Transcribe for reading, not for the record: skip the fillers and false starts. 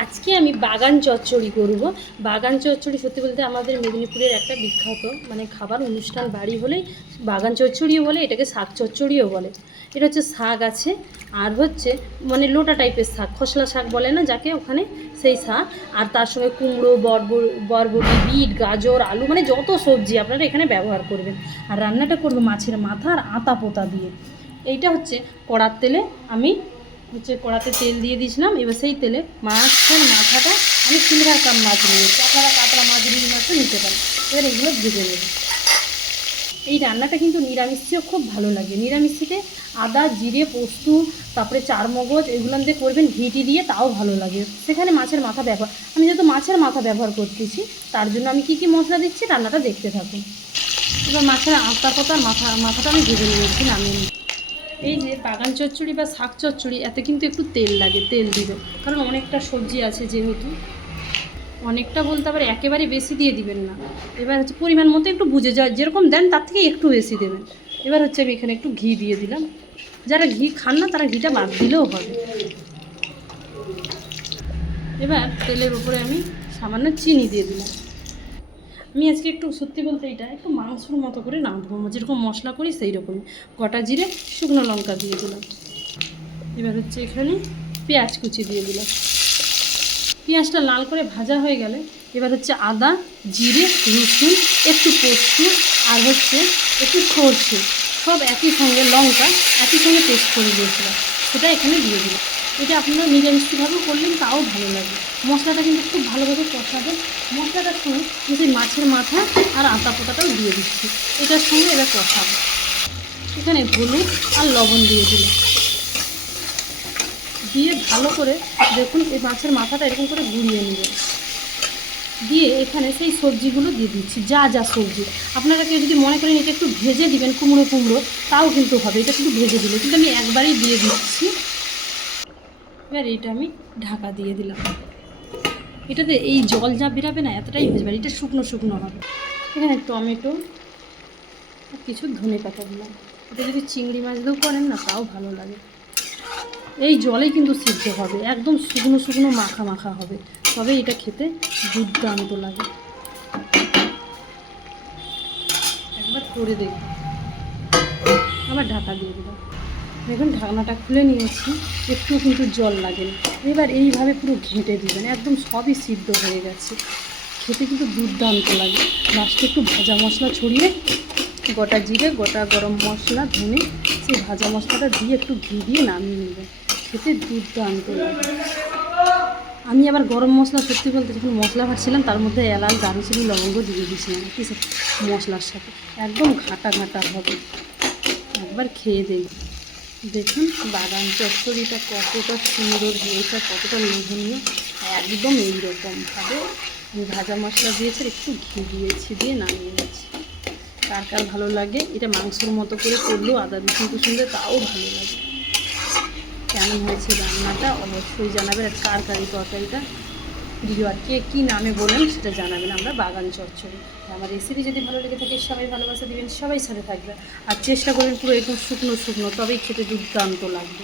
আজকে আমি বাগান চচ্চড়ি করব। বাগান চচ্চড়ি সত্যি বলতে আমাদের মেদিনীপুরের একটা বিখ্যাত খাবার অনুষ্ঠান বাড়ি হলেই বাগান চচ্চড়িও বলে, এটাকে শাক চচ্চড়িও বলে। এটা হচ্ছে শাক আছে, আর হচ্ছে লোটা টাইপের শাক, খসলা শাক বলে না যাকে ওখানে, সেই শাক। আর তার সঙ্গে কুমড়ো, বরবটি, বিট, গাজর, আলু, যত সবজি আপনারা এখানে ব্যবহার করবেন। আর রান্নাটা করবো মাছের মাথা আর আতা পোতা দিয়ে। এইটা হচ্ছে কড়ার তেলে আমি কড়াতে তেল দিয়ে দিয়েছিলাম। এবার সেই তেলে মাছের মাথাটা, আমি সিলভার কাপ মাছ নিয়েছি, আপনারা কাতলা মাছ, রুই মাছও নিতে পারেন। এবার এগুলো ভেজে নেব। এই রান্নাটা কিন্তু নিরামিষেও খুব ভালো লাগে। নিরামিষিতে আদা, জিরে, পোস্ত, তারপরে চারমগজ এগুলো দিয়ে করবেন ঘিটি দিয়ে, তাও ভালো লাগে। সেখানে মাছের মাথা ব্যবহার, আমি যেহেতু মাছের মাথা ব্যবহার করতেছি তার জন্য আমি কি মশলা দিচ্ছি রান্নাটা দেখতে থাকুন। এবার মাছের আতা পাতার মাথাটা আমি ভেজে নিয়েছি, নামিয়ে নিই। এই যে বাগান চচ্চড়ি বা শাক চচ্চড়ি, এতে কিন্তু একটু তেল লাগে, তেল দিবে, কারণ অনেকটা সবজি আছে যেহেতু। অনেকটা বলতে আবার একেবারে বেশি দিয়ে দিবেন না। এবার হচ্ছে পরিমাণ মতো একটু বুঝে যেরকম দেন তার থেকে একটু বেশি দেবেন। এবার হচ্ছে আমি এখানে একটু ঘি দিয়ে দিলাম। যারা ঘি খান না তারা ঘিটা বাদ দিলেও হবে। এবার তেলের উপরে আমি সামান্য চিনি দিয়ে দিলাম। আমি আজকে একটু সত্যি বলতে এটা একটু মাংসর মতো করে রাঁধবো, যেরকম মশলা করি সেই রকমই। গোটা জিরে, শুকনো লঙ্কা দিয়ে দিলাম। এবার হচ্ছে এখানে পেঁয়াজ কুচি দিয়ে দিলাম। পেঁয়াজটা লাল করে ভাজা হয়ে গেলে এবার হচ্ছে আদা, জিরে, রসুন, একটু পোস্ত আর হচ্ছে একটু সরষে, সব একই সঙ্গে লঙ্কা একই সঙ্গে পেস্ট করে দিয়েছিলাম, সেটা এখানে দিয়ে দিলাম। এটা আপনারা নিরামিষভাবেও করলেন তাও ভালো লাগে। মশলাটা কিন্তু খুব ভালোভাবে কষাবেন। মশলাটার সঙ্গে সেই মাছের মাথা আর আতা পোতাটাও দিয়ে দিচ্ছি, এটার সঙ্গে এবার কষাবো। এখানে হলুদ আর লবণ দিয়ে দিলাম, দিয়ে ভালো করে দেখুন এই মাছের মাথাটা এরকম করে গুঁড়িয়ে নেবেন। দিয়ে এখানে সেই সবজিগুলো দিয়ে দিচ্ছি, যা যা সবজি আপনারা কেউ যদি মনে করেন এটা একটু ভেজে দিবেন, কুমড়ো তাও কিন্তু হবে, এটা কিন্তু ভেজে দিলে, কিন্তু আমি একবারেই দিয়ে দিচ্ছি। এবার এটা আমি ঢাকা দিয়ে দিলাম। এটাতে এই জল যা বেরাবে না এতটাই হয়ে যাবে, এটা শুকনো শুকনো হবে। এখানে টমেটো আর কিছু ধনে পাতা দিলাম। এটা যদি চিংড়ি মাছ দিয়েও করেন না তাও ভালো লাগে। এই জলেই কিন্তু সিদ্ধ হবে, একদম শুকনো শুকনো মাখা মাখা হবে, তবে এটা খেতে দুর্দান্ত লাগে। একবার করে দেখব। আবার ঢাকা দিয়ে দিলাম। দেখুন ঢাকনাটা খুলে নিয়েছি, একটু কিন্তু জল লাগে না। এবার এইভাবে পুরো ঘেঁটে দিবেন, একদম সবই সিদ্ধ হয়ে গেছে, খেতে কিন্তু দুর্দান্ত লাগে। লাস্টে একটু ভাজা মশলা ছড়িয়ে, গোটা জিরে, গোটা গরম মশলা, ধনে, সেই ভাজা মশলাটা দিয়ে একটু ঘি দিয়ে নামিয়ে নেবেন, খেতে দুর্দান্ত লাগে। আমি আবার গরম মশলা সত্যি বলতে যখন মশলা ভাজছিলাম তার মধ্যে এলাচ, দারুচিনি, লবঙ্গ দিয়ে দিয়েছিলাম কি মশলার সাথে, একদম ঘাটা ঘাটা হবে। একবার খেয়ে দেখুন বাগান চচ্চড়িটা কতটা সুন্দর হয়েছে, কতটা লোভনীয়। একদম এইরকমভাবে আমি ভাজা মশলা দিয়েছি, একটু ঘি দিয়েছি, দিয়ে নামিয়ে নিয়েছি। কার কার ভালো লাগে, এটা মাংসর মতো করে করলেও আদা রসুন কুসুন দিয়ে তাও ভালো লাগে। কেমন হয়েছে রান্নাটা অবশ্যই জানাবেন। আর কার কার এই তরকারিটা প্রিয়, আর কে কী নামে বলেন সেটা জানাবেন। আমরা বাগান চচ্চড়ি, আমার রেসিপি যদি ভালো লেগে থাকে সবাই ভালোবাসা দিবেন, সবাই সাথে থাকবেন। আর চেষ্টা করবেন পুরো একদম শুকনো শুকনো, তবেই খেতে দুর্দান্ত লাগবে।